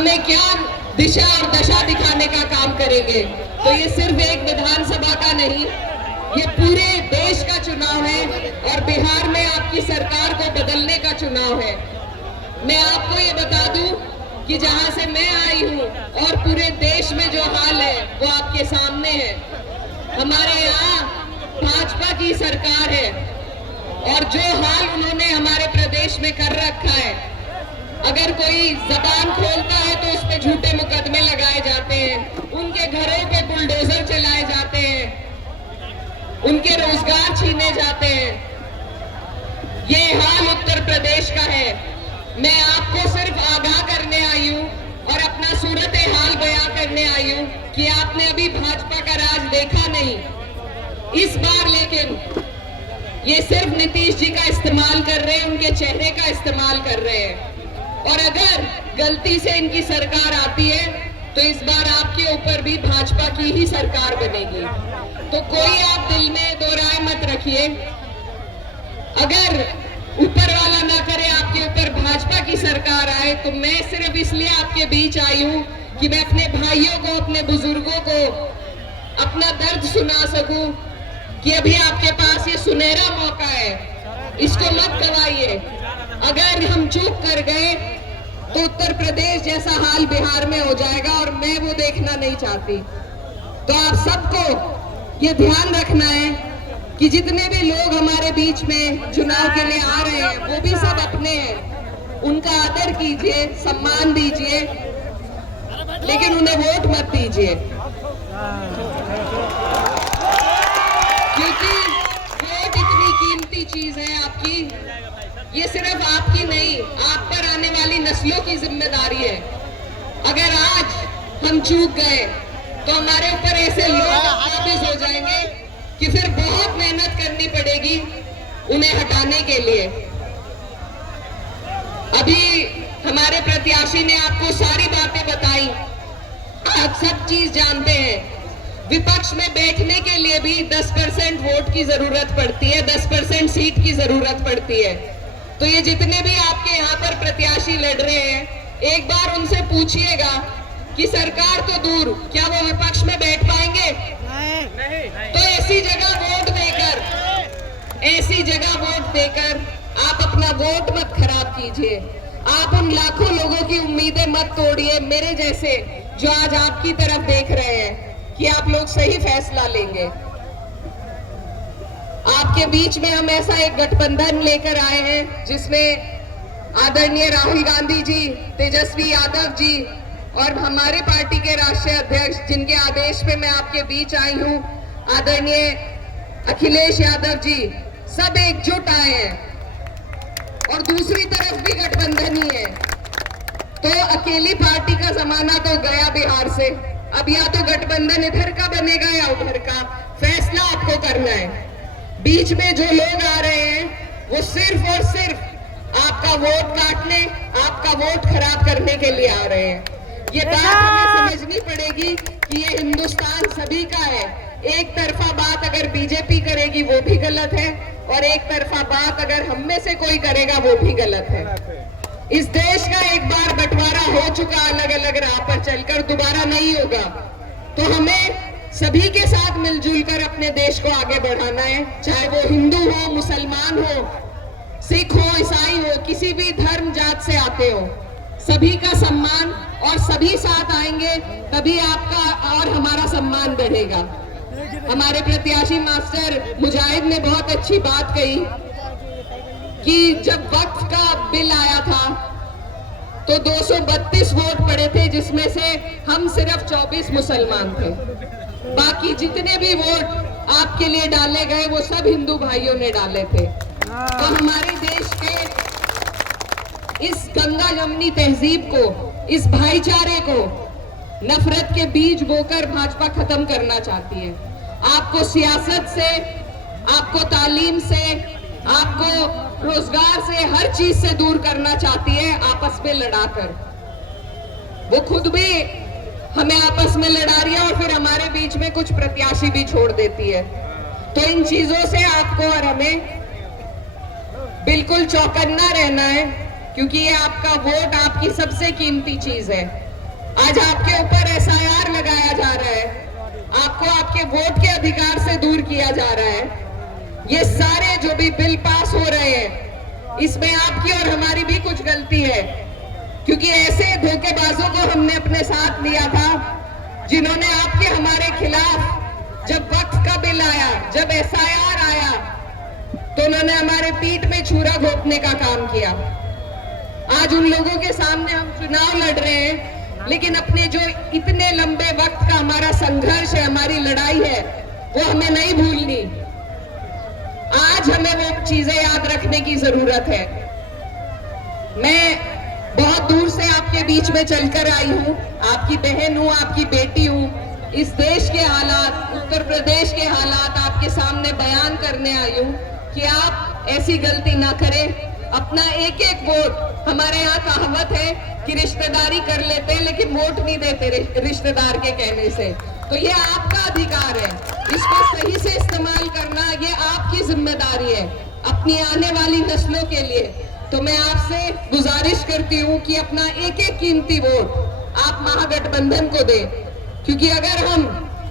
हमें क्या दिशा और दशा दिखाने का काम करेंगे। तो ये सिर्फ एक विधानसभा का नहीं, ये पूरे देश का चुनाव है और बिहार में आपकी सरकार को बदलने का चुनाव है। मैं आपको ये बता दूं कि जहां से मैं आई हूं और पूरे देश में जो हाल है वो आपके सामने है। हमारे यहाँ भाजपा की सरकार है और जो हाल उन्होंने हमारे प्रदेश में कर रखा है, अगर कोई जबान खोलता है तो उस पे झूठे मुकदमे लगाए जाते हैं, उनके घरों पे बुलडोजर चलाए जाते हैं, उनके रोजगार छीने जाते हैं। ये हाल उत्तर प्रदेश का है। मैं आपको सिर्फ आगाह करने आई हूँ और अपना सूरत हाल बयां करने आई हूँ कि आपने अभी भाजपा का राज देखा नहीं। इस बार लेकिन ये सिर्फ नीतीश जी का इस्तेमाल कर रहे हैं, उनके चेहरे का इस्तेमाल कर रहे हैं। और अगर गलती से इनकी सरकार आती है तो इस बार आपके ऊपर भी भाजपा की ही सरकार बनेगी। तो कोई आप दिल में दो राय मत रखिए। अगर ऊपर वाला ना करे आपके ऊपर भाजपा की सरकार आए तो मैं सिर्फ इसलिए आपके बीच आई हूं कि मैं अपने भाइयों को, अपने बुजुर्गों को अपना दर्द सुना सकूं कि अभी आपके पास ये सुनहरा मौका है, इसको मत गवाइए। अगर हम चूक कर गए तो उत्तर प्रदेश जैसा हाल बिहार में हो जाएगा और मैं वो देखना नहीं चाहती। तो आप सबको ये ध्यान रखना है कि जितने भी लोग हमारे बीच में चुनाव के लिए आ रहे हैं वो भी सब अपने हैं, उनका आदर कीजिए, सम्मान दीजिए, लेकिन उन्हें वोट मत दीजिए, क्योंकि वोट इतनी कीमती चीज है आपकी। ये सिर्फ आपकी नहीं, आप पर आने वाली नस्लों की जिम्मेदारी है। अगर आज हम चूक गए तो हमारे ऊपर ऐसे लोग काबिज हो जाएंगे कि फिर बहुत मेहनत करनी पड़ेगी उन्हें हटाने के लिए। अभी हमारे प्रत्याशी ने आपको सारी बातें बताई, आप सब चीज जानते हैं। विपक्ष में बैठने के लिए भी 10% वोट की जरूरत पड़ती है, 10% सीट की जरूरत पड़ती है। तो ये जितने भी आपके यहाँ पर प्रत्याशी लड़ रहे हैं, एक बार उनसे पूछिएगा कि सरकार तो दूर, क्या वो विपक्ष में बैठ पाएंगे? नहीं। तो ऐसी जगह वोट देकर आप अपना वोट मत खराब कीजिए। आप उन लाखों लोगों की उम्मीदें मत तोड़िए, मेरे जैसे, जो आज आपकी तरफ देख रहे हैं कि आप लोग सही फैसला लेंगे। आपके बीच में हम ऐसा एक गठबंधन लेकर आए हैं जिसमें आदरणीय राहुल गांधी जी, तेजस्वी यादव जी और हमारे पार्टी के राष्ट्रीय अध्यक्ष, जिनके आदेश पे मैं आपके बीच आई हूं, आदरणीय अखिलेश यादव जी, सब एकजुट आए हैं। और दूसरी तरफ भी गठबंधन ही है। तो अकेली पार्टी का जमाना तो गया बिहार से। अब या तो गठबंधन इधर का बनेगा या उधर का, फैसला आपको करना है। बीच में जो लोग आ रहे हैं वो सिर्फ और सिर्फ आपका वोट काटने, आपका वोट खराब करने के लिए आ रहे हैं। ये बात हमें समझनी पड़ेगी कि ये हिंदुस्तान सभी का है। एक तरफा बात अगर बीजेपी करेगी वो भी गलत है और एक तरफा बात अगर हम में से कोई करेगा वो भी गलत है। इस देश का एक बार बंटवारा हो चुका, अलग अलग राह पर चलकर, दोबारा नहीं होगा। तो हमें सभी के साथ मिलजुल कर अपने देश को आगे बढ़ाना है, चाहे वो हिंदू हो, मुसलमान हो, सिख हो, ईसाई हो, किसी भी धर्म जात से आते हो, सभी का सम्मान, और सभी साथ आएंगे तभी आपका और हमारा सम्मान बढ़ेगा। हमारे प्रत्याशी मास्टर मुजाहिद ने बहुत अच्छी बात कही कि जब वक्फ का बिल आया था तो 232 वोट पड़े थे, जिसमें से हम सिर्फ 24 मुसलमान थे। बाकी जितने भी वोट आपके लिए डाले गए वो सब हिंदू भाइयों ने डाले थे। तो हमारे देश के इस गंगा जमनी तहजीब को, इस भाईचारे को नफरत के बीज बोकर भाजपा खत्म करना चाहती है। आपको सियासत से, आपको तालीम से, आपको रोजगार से, हर चीज से दूर करना चाहती है, आपस में लड़ाकर। वो खुद भी हमें आपस में लड़ा रही है और फिर हमारे बीच में कुछ प्रत्याशी भी छोड़ देती है। तो इन चीजों से आपको और हमें बिल्कुल चौकन्ना रहना है, क्योंकि ये आपका वोट आपकी सबसे कीमती चीज है। आज आपके ऊपर एसआईआर लगाया जा रहा है, आपको आपके वोट के अधिकार से दूर किया जा रहा है। ये सारे जो भी बिल पास हो रहे हैं, इसमें आपकी और हमारी भी कुछ गलती है, क्योंकि ऐसे धोखेबाजों को हमने अपने साथ लिया था जिन्होंने आपके हमारे खिलाफ, जब वक्त का बिल आया, जब एसआईआर आया, तो उन्होंने हमारे पीठ में छुरा घोंपने का काम किया। आज उन लोगों के सामने हम चुनाव लड़ रहे हैं, लेकिन अपने जो इतने लंबे वक्त का हमारा संघर्ष है, हमारी लड़ाई है, वो हमें नहीं भूलनी। आज हमें वो चीजें याद रखने की जरूरत है। मैं बहुत दूर से आपके बीच में चलकर आई हूँ, आपकी बहन हूँ, आपकी बेटी हूँ। इस देश के हालात, उत्तर प्रदेश के हालात आपके सामने बयान करने आई हूँ कि आप ऐसी गलती ना करें। अपना एक एक वोट, हमारे यहाँ कहावत है कि रिश्तेदारी कर लेते हैं लेकिन वोट नहीं देते रिश्तेदार के कहने से। तो ये आपका अधिकार है, इसको सही से इस्तेमाल करना ये आपकी जिम्मेदारी है अपनी आने वाली नस्लों के लिए। तो मैं आपसे गुजारिश करती हूँ कि अपना एक एक कीमती वोट आप महागठबंधन को दें, क्योंकि अगर हम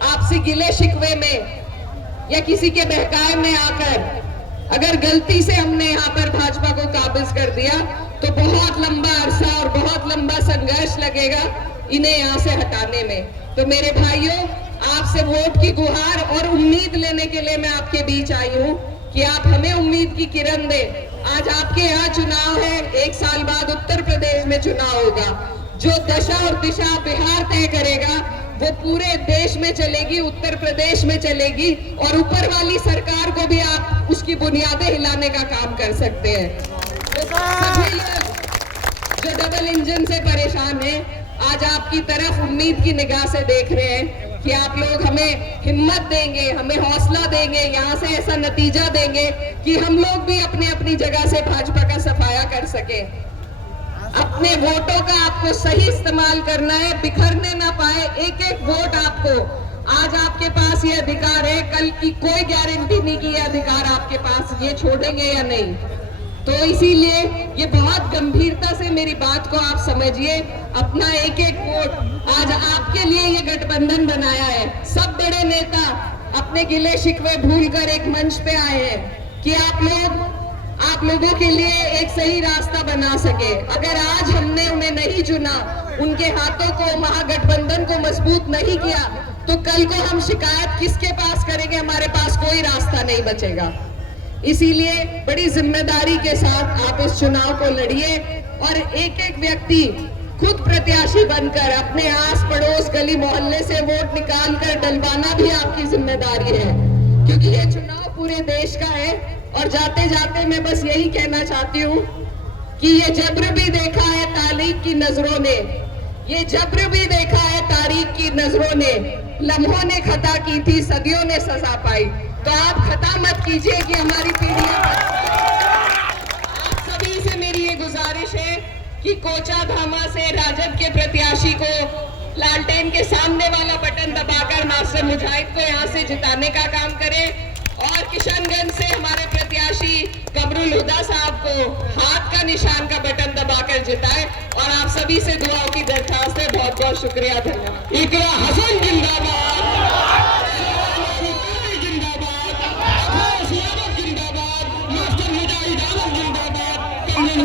आपसे गिले शिकवे में या किसी के बहकाए में आकर अगर गलती से हमने यहाँ पर भाजपा को काबिज कर दिया, तो बहुत लंबा अरसा और बहुत लंबा संघर्ष लगेगा इन्हें यहाँ से हटाने में। तो मेरे भाइयों, आपसे वोट की गुहार और उम्मीद लेने के लिए मैं आपके बीच आई हूँ कि आप हमें उम्मीद की किरण दें। आज आपके यहाँ चुनाव है, 1 साल बाद उत्तर प्रदेश में चुनाव होगा। जो दशा और दिशा बिहार तय करेगा वो पूरे देश में चलेगी, उत्तर प्रदेश में चलेगी, और ऊपर वाली सरकार को भी आप उसकी बुनियादें हिलाने का काम कर सकते हैं। तो सभी लोग जो डबल इंजन से परेशान हैं, आज आपकी तरफ उम्मीद की निगाह से देख रहे हैं कि आप लोग हमें हिम्मत देंगे, हमें हौसला देंगे, यहाँ से ऐसा नतीजा देंगे कि हम लोग भी अपने अपनी जगह से भाजपा का सफाया कर सके। अपने वोटों का आपको सही इस्तेमाल करना है, बिखरने ना पाए एक एक वोट आपको। आज आपके पास ये अधिकार है, कल की कोई गारंटी नहीं कि ये अधिकार आपके पास ये छोड़ेंगे या नहीं। तो इसीलिए ये बहुत गंभीरता से मेरी बात को आप समझिए। अपना एक एक वोट आज आपके लिए ये गठबंधन बनाया है। सब बड़े नेता अपने गिले शिकवे भूलकर एक मंच पे आए हैं कि आप लोगों के लिए एक सही रास्ता बना सके। अगर आज हमने उन्हें नहीं चुना, उनके हाथों को, महागठबंधन को मजबूत नहीं किया, तो कल को हम शिकायत किसके पास करेंगे? हमारे पास कोई रास्ता नहीं बचेगा। इसीलिए बड़ी जिम्मेदारी के साथ आप इस चुनाव को लड़िए और एक एक व्यक्ति खुद प्रत्याशी बनकर अपने आस पड़ोस गली मोहल्ले से वोट निकाल कर डलवाना भी आपकी जिम्मेदारी है, क्योंकि ये चुनाव पूरे देश का है। और जाते जाते मैं बस यही कहना चाहती हूँ कि ये जब्र भी देखा है तारीख की नजरों ने, ये जब्र भी देखा है तारीख की नजरों ने। लम्हों ने खता की थी, सदियों ने सजा पाई। तो आप खता मत कीजिए कि हमारी पीढ़ियां। आप सभी से मेरी ये गुजारिश है कि कोचा धामा से राजद के प्रत्याशी को लालटेन के सामने वाला बटन दबाकर नासिर मुजाहिद को यहाँ से जिताने का काम करें, और किशनगंज से हमारे प्रत्याशी कमरुल हुदा साहब को हाथ का निशान का बटन दबाकर जिताए। और आप सभी से दुआओं की दरखास्त है। बहुत बहुत शुक्रिया, धन्यवाद। इकरा हसन जिंदाबाद।